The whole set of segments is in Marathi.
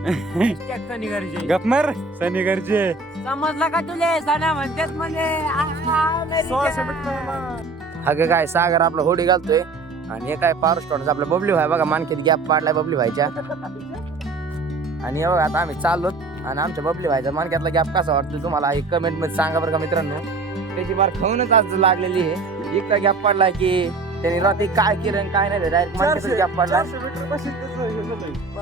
शनिवारचे गपमर शनिवारचे समजला का तुले सणा म्हणतात म्हणे अगं काय सागर आपला होडी घालतोय आणि हे काय पॉवर स्टोन आपला बबली भाई बघा मानकीत गॅप पाडलाय बबली भाईच्या. आणि हे बघा आता आम्ही चाललो आणि आमच्या बबली भाईचा मानक्यातला गॅप कसा वाटतो तुम्हाला एक कमेंट मध्ये सांगा बरं का मित्रांनो. त्याची मार खाऊनच आज लागलेली आहे. इतका गॅप पडलाय की त्यांनी रात्री काय केलं काय नाही डायरेक्ट मानक्यातच गॅप पडलाय.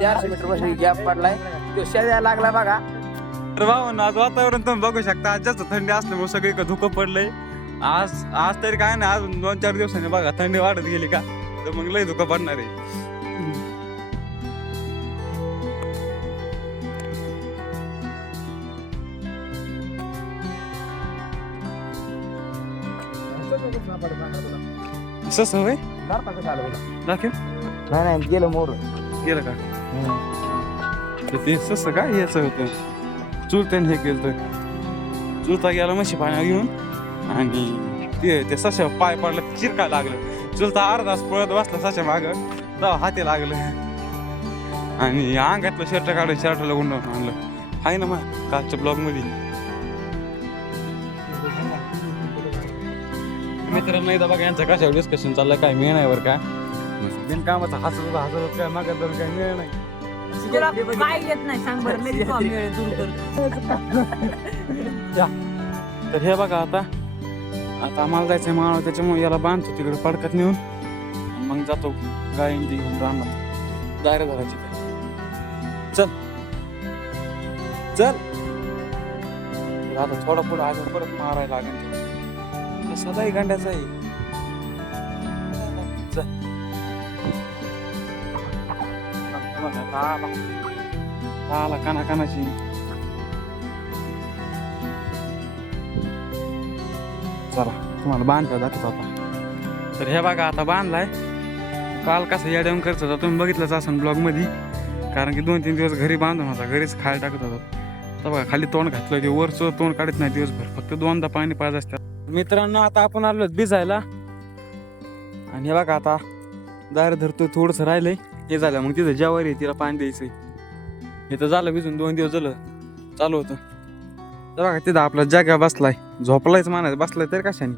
400 मीटर पाशी गॅप पडलाय तो शरीराला लागला बघा. तर भावांनो आज वातावरण तुम्ही बघू शकता. आज जास्त थंडी असल्यामुळे सगळीकडे धुकं पडलंय. आज तरी काय नाही अजून 2-4 दिवसांनी बघा थंडी वाढत गेली का तर मग लय धुकं पडणार आहे. असं सवय दाखव नाही गेलं मोर गेलं का ते सस का याच होतं चुलत्याने हे केलं तर चुलता गेला म्हशी पाण्यावर घेऊन आणि ते सशा पाय पडला चिरकाय लागलं. चुलता अर्धा तास पळत बसला सशा माग तेव्हा हाती लागलं आणि अंगातलं शर्ट काढून शर्टला गुंडावून आणलं. आहे ना मग कालच्या ब्लॉग मध्ये मित्रांनो एकदा बघा यांचं कशावर डिस्कशन चाललंय काय मिळ नाही बरं का बिनकामाचा हसत काय मागत काय मिळ नाही. तुला काय येत नाही सांग बरं मी कमी वेळ दूर करतो. तर हे बघा आता आम्हाला जायचंय माळव त्याच्यामुळे याला बांधतो तिकडे पडकत नेऊन मग जातो गायीन ती घेऊन राहणार दायरा धरायची काय. चल चल आता थोडा पुढं अजून परत मारायला लागेल सदाही गांड्याचा आहे. चल आला कानाची चला तुम्हाला बांधला दाखवत होता. तर हे बघा आता बांधलाय. काल कसं या डाऊन करत होता तुम्ही बघितलंच असेल ब्लॉग मध्ये कारण की 2-3 दिवस घरी बांधून होता घरीच खायला टाकत होता. तर बघा खाली तोंड घातलं ते वरचं तोंड काढत नाही दिवसभर फक्त 2दा पाणी पाज असतात. मित्रांनो आता आपण आलो भिजायला आणि हे बघा आता दार धरतोय थोडंसं राहिलंय हे झालं मग तिथं ज्यावारी तिला पाणी द्यायचंय. हे तर झालं भिजून 2 दिवस झालं चालू होतं. तर बघा तिथं आपला जागा बसलाय झोपलायच मानायचं बसलाय तर कशाने.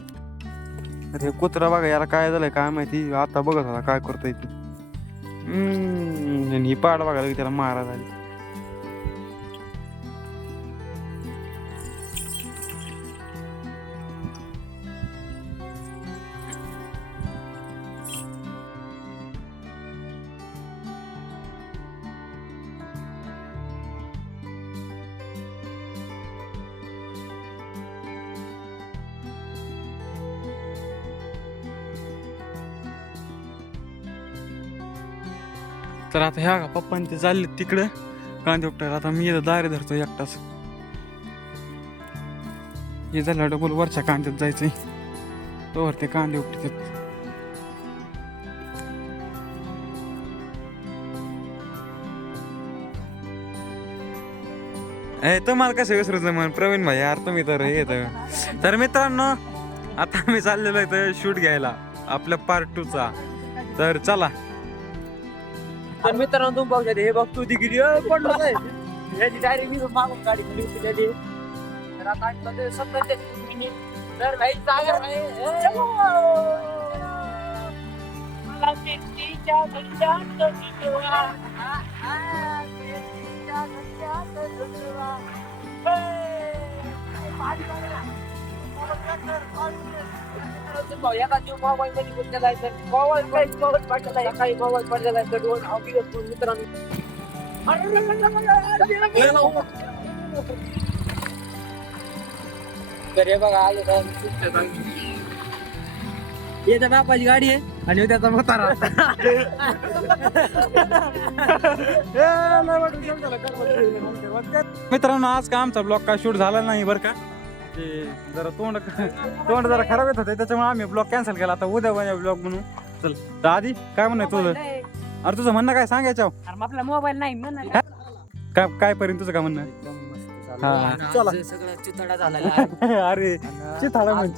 तर हे कुत्रा बघा याला काय झालंय काय माहिती आता बघत होता काय करतोय ते. ही पाड बघा लगे त्याला मारा झाली. तर आता ह्या पप्पाने ते चालले तिकडं कांदे उपटायला. आता मी इथं दारे धरतो एकटाच. हे झालं डबल वरच्या कांद्यात जायचंय तोवर ते कांदे उपटतात. तुम्हाला कसं विसरायचं मग प्रवीण भाई यार तुम्ही तर येत. तर मित्रांनो आता आम्ही चाललेलो आहे शूट घ्यायला आपल्या पार्ट 2चा. तर चला. तर मित्रांनो तुम्ही बघू शकता हे बघतो डिग्री पडलो नाही याची डायरेक्ट मी मागून गाडी खाली उतरलेली. तर आता आम्ही सध्या तर भाई सागर भाई मला तिच्या घरच्यात तुझा एका जीव मोबाईल मध्ये कुठल्या जायचं मोबाईल पडलेला आहे काही मोबाईल पडलेला आहे तर 2 हॉबी असतो मित्रांनो. तर हे बघा आलो त्याच्या बापाची गाडी आहे आणि त्याचा म्हातारा. मित्रांनो आज का आमचा ब्लॉग काय शूट झाला नाही बरं का ते जरा तोंड जरा खराब येत होते त्याच्यामुळे आम्ही ब्लॉग कॅन्सल केला. आता उद्या बनवूया ब्लॉग म्हणून. चल तर आधी काय म्हणणं तुझं अरे तुझं म्हणणं काय सांगायचं आपला मोबाईल नाही म्हणा काय पर्यंत तुझं काय म्हणणं. चला सगळं चितडा झाला अरे चिथाडा म्हण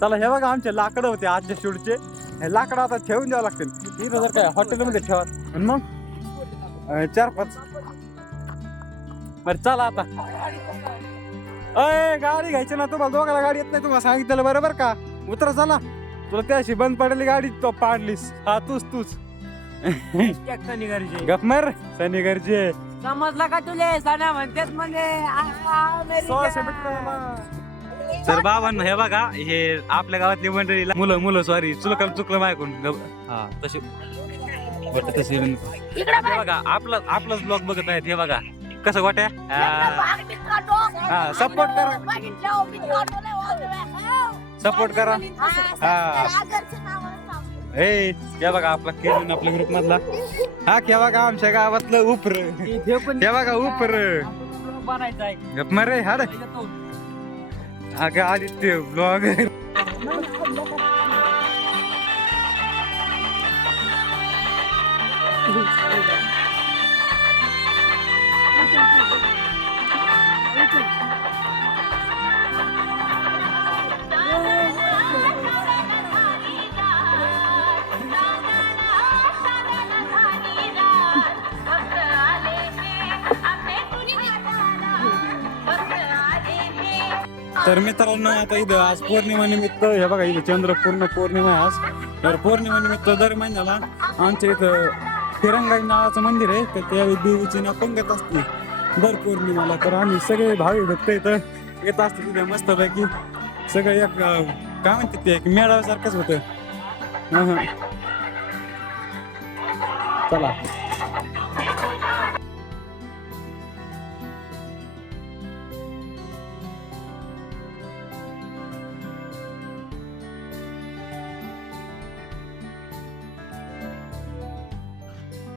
चला हे बघा आमचे लाकडं होते आजच्या शूटचे हे लाकडं आता ठेवून द्यावं लागतील इथं जर काय हॉटेलमध्ये ठेवा आणि मग 4-5 बरं चला आता अय गाडी घ्यायची ना तुम्हाला दोघाला गाडी येत नाही तुम्हाला सांगितलं बरोबर का उतरा चला तुला त्याशी बंद पडलेली गाडी तो पाडलीस हा तूच शनिवारचे गप मर शनिवारची समजला का तुले सणा म्हणतेच म्हणजे सर बाबांना हे बघा हे आपल्या गावातली मंडळीला मुलं सॉरी चुकलं मायकून हा तसे तसे बघा आपलाच ब्लॉग बघत आहेत हे बघा कसं वाट्या सपोर्ट करा हे बघा आपला केलं आपल्या ग्रुप मधला हा हे बघा आमच्या गावातलं उपर हे बघा उपर बनायचं आहे गप मरे हाड अगं आदित्य ब्लॉग तर मित्रांनो आता इथं आज पौर्णिमा निमित्त हे बघा इथं चंद्र पूर्ण पौर्णिमा आहे आज तर पौर्णिमा निमित्त दर महिन्याला आमच्या इथं फिरंगाई नावाचं मंदिर आहे तर त्या देवीची ना पंगत असते दर पौर्णिमाला तर आम्ही सगळे भावी भक्त इथं येत असतो तिथे मस्तपैकी सगळं एक काय म्हणते ते एक मेळाव्यासारखंच होतं चला